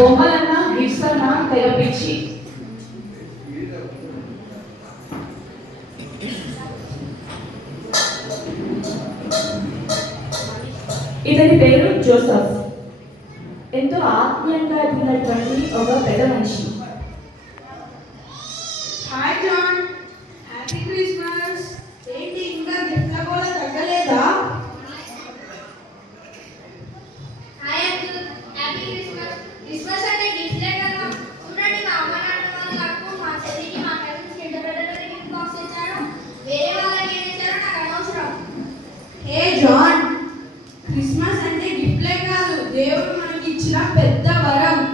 బొమ్మలన్న విసన తెరపించి. ఇతని పేరు జోసఫ్. ఎంతో ఆత్మీయంగా ఎదిగినటువంటి ఒక పెద్ద మనిషి. హాయ్ జాన్ దేవుడు మనకి ఇచ్చిన పెద్ద వరం.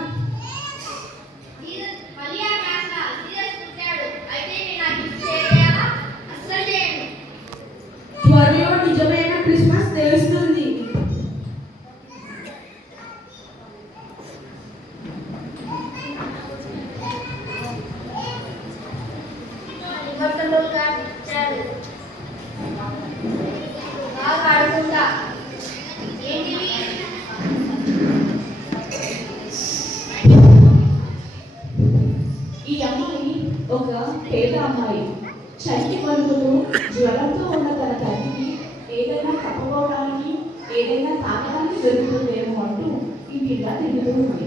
ఒక పేద అమ్మాయి చలికి వణుకుతూ జ్వరంతో ఉన్న తన తల్లికి ఏదైనా కప్పుకోవడానికి ఏదైనా తాగడానికి దొరుకుతుందేమో అంటూ ఇంటిలా తిరుగుతూ ఉంది.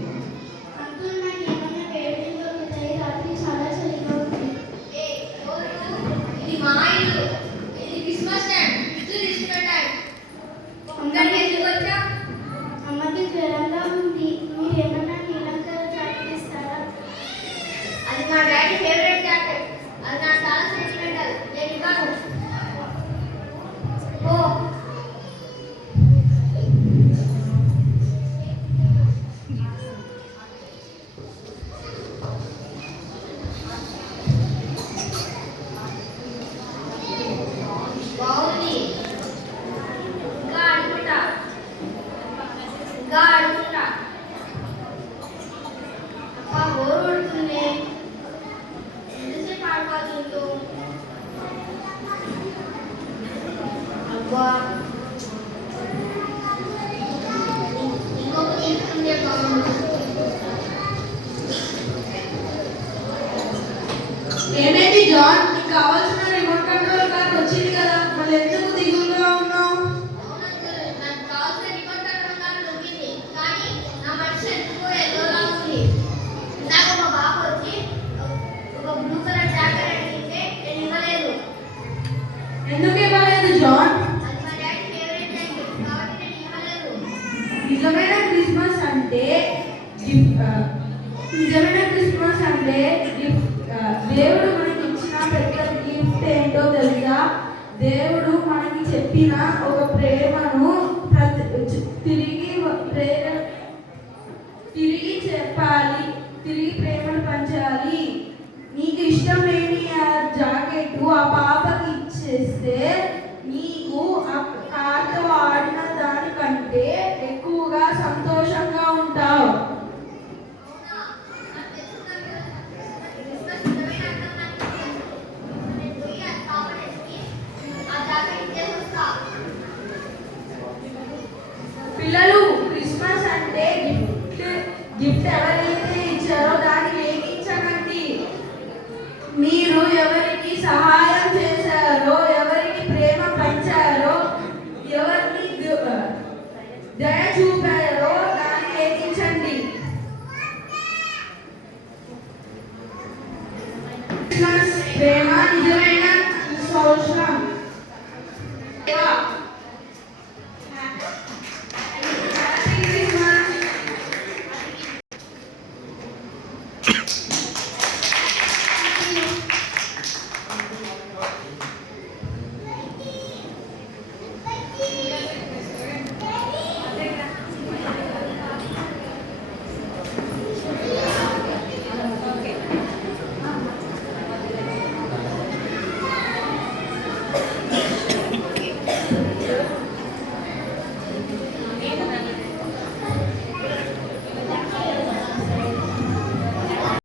과 Can I be John? Because నిజమైన క్రిస్మస్ అంటే నిజమైన క్రిస్మస్ అంటే దేవుడు మనకి ఇచ్చిన పెద్ద గిఫ్ట్ ఏంటో తెలుసా? దేవుడు మనకి చెప్పిన ఒక ప్రేమను ప్రతి ప్రేమ నిజమైన సౌష్ణం